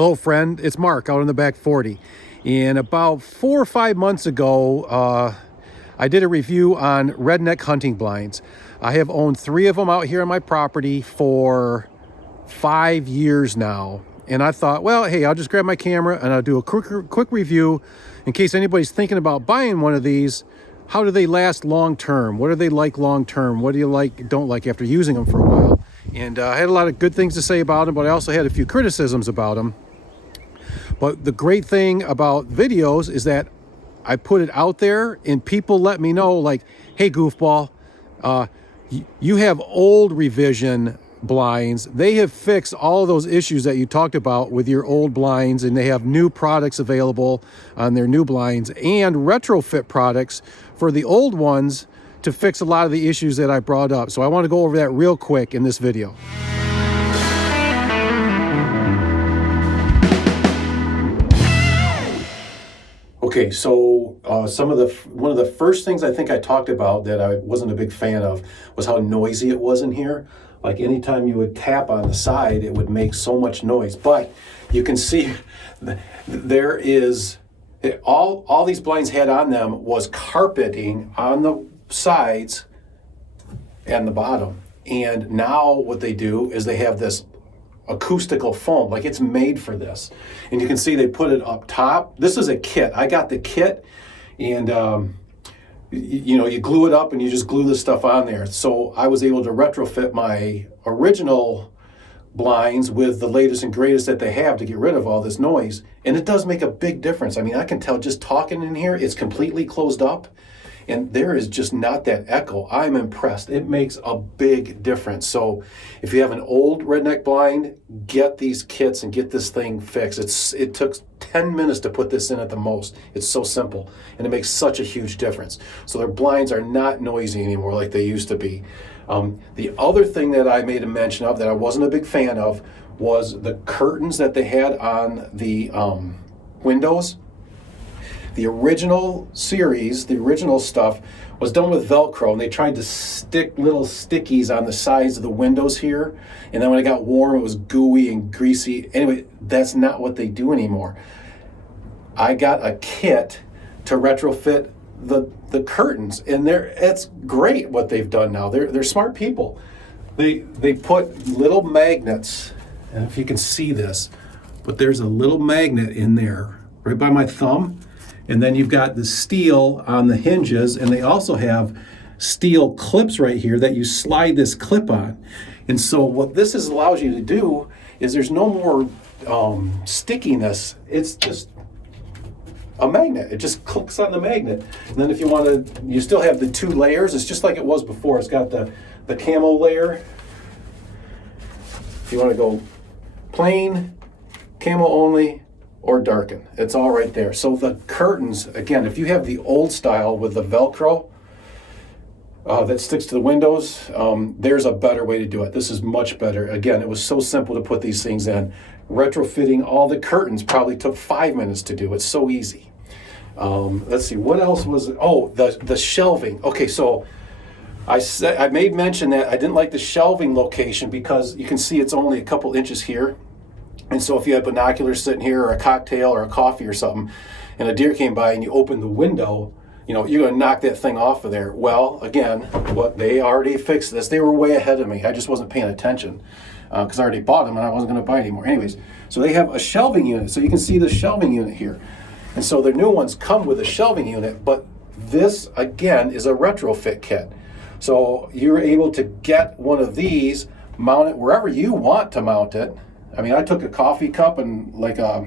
Hello, friend. It's Mark out in the back 40. And about 4 or 5 months ago, I did a review on Redneck hunting blinds. I have owned 3 of them out here on my property for 5 years now. And I thought, well, hey, I'll just grab my camera and I'll do a quick review in case anybody's thinking about buying one of these. How do they last long term? What are they like long term? What do you like, don't like after using them for a while? And I had a lot of good things to say about them, but I also had a few criticisms about them. But the great thing about videos is that I put it out there and people let me know, like, hey, goofball, you have old revision blinds. They have fixed all of those issues that you talked about with your old blinds, and they have new products available on their new blinds and retrofit products for the old ones to fix a lot of the issues that I brought up. So I want to go over that real quick in this video. Okay, so one of the first things I think I talked about that I wasn't a big fan of was how noisy it was in here. Like anytime you would tap on the side, it would make so much noise. But you can see there is, all these blinds had on them was carpeting on the sides and the bottom. And now what they do is they have this acoustical foam, like it's made for this. And you can see they put it up top. This is a kit. I got the kit, and you glue it up and you just glue the stuff on there. So I was able to retrofit my original blinds with the latest and greatest that they have to get rid of all this noise. And it does make a big difference. I mean, I can tell just talking in here, it's completely closed up and there is just not that echo. I'm impressed. It makes a big difference. So if you have an old Redneck blind, get these kits and get this thing fixed. It took 10 minutes to put this in at the most. It's so simple, and it makes such a huge difference. So their blinds are not noisy anymore like they used to be. The other thing that I made a mention of that I wasn't a big fan of was the curtains that they had on the windows. The original series, the original stuff, was done with Velcro, and they tried to stick little stickies on the sides of the windows here, and then when it got warm, it was gooey and greasy. Anyway, that's not what they do anymore. I got a kit to retrofit the curtains, and it's great what they've done now. They're smart people. They put little magnets, and if you can see this, but there's a little magnet in there right by my thumb. And then you've got the steel on the hinges, and they also have steel clips right here that you slide this clip on. And so what this allows you to do is there's no more stickiness. It's just a magnet. It just clicks on the magnet. And then if you want to, you still have the 2 layers. It's just like it was before. It's got the camo layer. If you want to go plain, camo only, or darken, it's all right there. So the curtains, again, if you have the old style with the Velcro that sticks to the windows, there's a better way to do it. This is much better. Again, it was so simple to put these things in. Retrofitting all the curtains probably took 5 minutes to do. It's so easy. Let's see, what else was it? Oh, the shelving. Okay, so I made mention that I didn't like the shelving location because you can see it's only a couple inches here. And so if you had binoculars sitting here or a cocktail or a coffee or something, and a deer came by and you open the window, you're going to knock that thing off of there. Well, again, what they already fixed this. They were way ahead of me. I just wasn't paying attention because I already bought them and I wasn't going to buy anymore. Anyways, so they have a shelving unit. So you can see the shelving unit here. And so their new ones come with a shelving unit, but this, again, is a retrofit kit. So you're able to get one of these, mount it wherever you want to mount it. I mean, I took a coffee cup and like a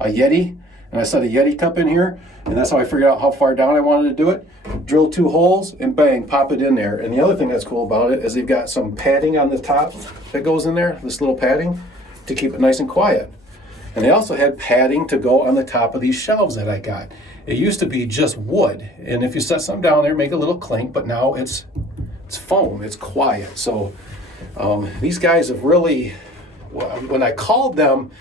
Yeti, and I set a Yeti cup in here, and that's how I figured out how far down I wanted to do it. Drill 2 holes and bang, pop it in there. And the other thing that's cool about it is they've got some padding on the top that goes in there, this little padding, to keep it nice and quiet. And they also had padding to go on the top of these shelves that I got. It used to be just wood, and if you set something down there, make a little clink, but now it's foam, it's quiet. So these guys have really, when I called them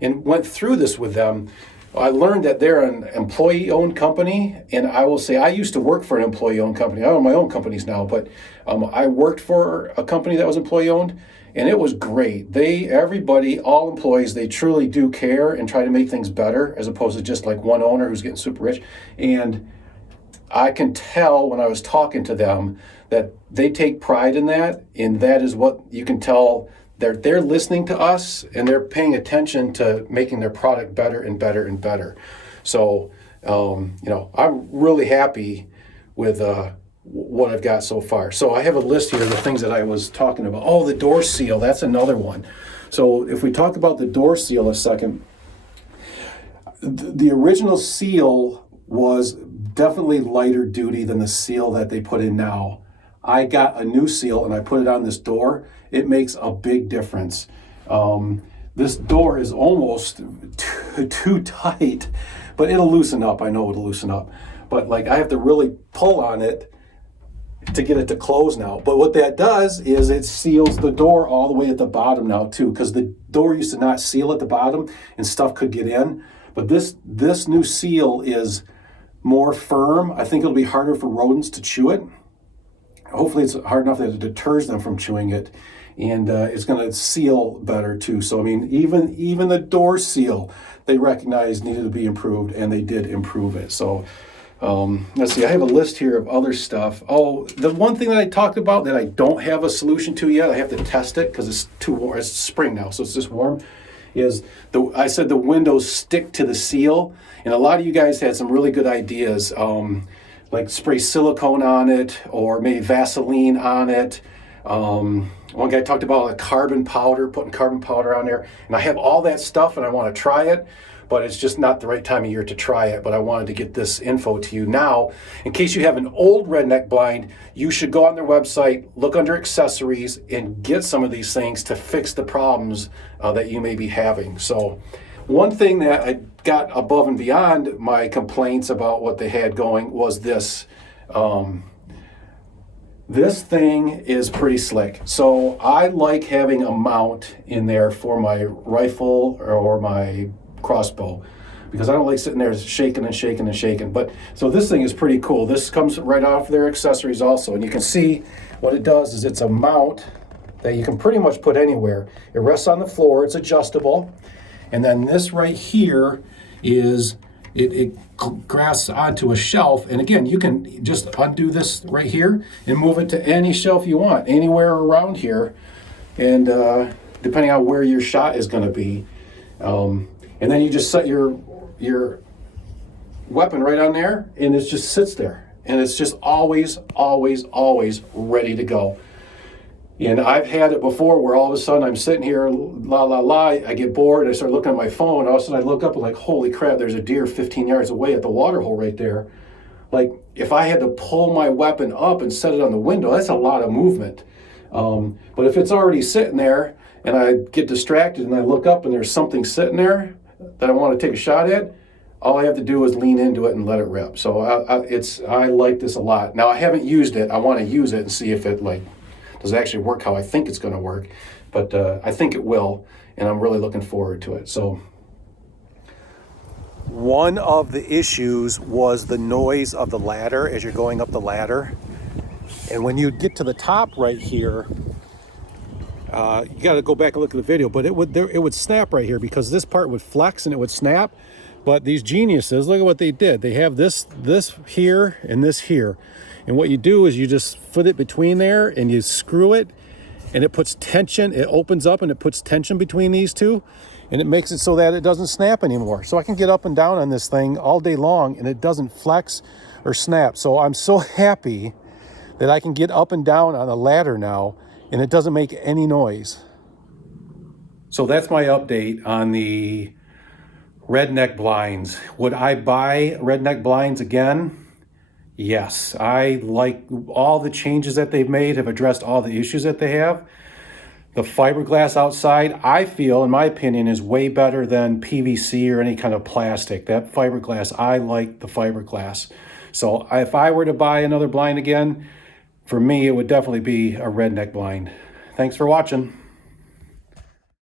and went through this with them, I learned that they're an employee-owned company, and I will say I used to work for an employee-owned company. I own my own companies now, but I worked for a company that was employee-owned, and it was great. Everybody, all employees, they truly do care and try to make things better, as opposed to just like one owner who's getting super rich. And I can tell when I was talking to them that they take pride in that, and that is what you can tell. They're listening to us, and they're paying attention to making their product better and better and better. So, I'm really happy with what I've got so far. So I have a list here of the things that I was talking about. Oh, the door seal, that's another one. So if we talk about the door seal a second, the original seal was definitely lighter duty than the seal that they put in now. I got a new seal and I put it on this door. It makes a big difference. This door is almost too tight, but it'll loosen up. I know it'll loosen up. But like I have to really pull on it to get it to close now. But what that does is it seals the door all the way at the bottom now too, because the door used to not seal at the bottom and stuff could get in. But this new seal is more firm. I think it'll be harder for rodents to chew it. Hopefully it's hard enough that it deters them from chewing it, and it's going to seal better too. So I mean, even the door seal they recognized needed to be improved, and they did improve it. So let's see, I have a list here of other stuff. Oh, the one thing that I talked about that I don't have a solution to yet, I have to test it because it's too warm. It's spring now, so it's just warm. I said the windows stick to the seal, and a lot of you guys had some really good ideas. Like spray silicone on it, or maybe Vaseline on it. One guy talked about putting carbon powder on there. And I have all that stuff and I want to try it, but it's just not the right time of year to try it. But I wanted to get this info to you now. In case you have an old Redneck blind, you should go on their website, look under accessories, and get some of these things to fix the problems that you may be having. So one thing that I got above and beyond my complaints about what they had going was this. This thing is pretty slick. So I like having a mount in there for my rifle or my crossbow, because I don't like sitting there shaking and shaking and shaking. But so this thing is pretty cool. This comes right off their accessories also. And you can see what it does is it's a mount that you can pretty much put anywhere. It rests on the floor, it's adjustable. And then this right here is, it grasps onto a shelf. And again, you can just undo this right here and move it to any shelf you want, anywhere around here. And depending on where your shot is gonna be. And then you just set your weapon right on there, and it just sits there. And it's just always, always, always ready to go. And I've had it before where all of a sudden I'm sitting here, I get bored, I start looking at my phone, all of a sudden I look up and like, holy crap, there's a deer 15 yards away at the water hole right there. Like, if I had to pull my weapon up and set it on the window, that's a lot of movement. But if it's already sitting there and I get distracted and I look up and there's something sitting there that I want to take a shot at, all I have to do is lean into it and let it rip. So I like this a lot. Now, I haven't used it. I want to use it and see if it does it actually work how I think it's going to work. But I think it will, and I'm really looking forward to it. So one of the issues was the noise of the ladder as you're going up the ladder. And when you get to the top right here, you got to go back and look at the video, but it would snap right here because this part would flex and it would snap. But these geniuses, look at what they did. They have this here and this here. And what you do is you just put it between there and you screw it, and it puts tension. It opens up and it puts tension between these two, and it makes it so that it doesn't snap anymore. So I can get up and down on this thing all day long and it doesn't flex or snap. So I'm so happy that I can get up and down on a ladder now and it doesn't make any noise. So that's my update on the Redneck blinds. Would I buy Redneck blinds again? Yes, I like all the changes that they've made, have addressed all the issues that they have. The fiberglass outside, I feel, in my opinion, is way better than PVC or any kind of plastic. That fiberglass, I like the fiberglass. So if I were to buy another blind again, for me, it would definitely be a Redneck blind. Thanks for watching.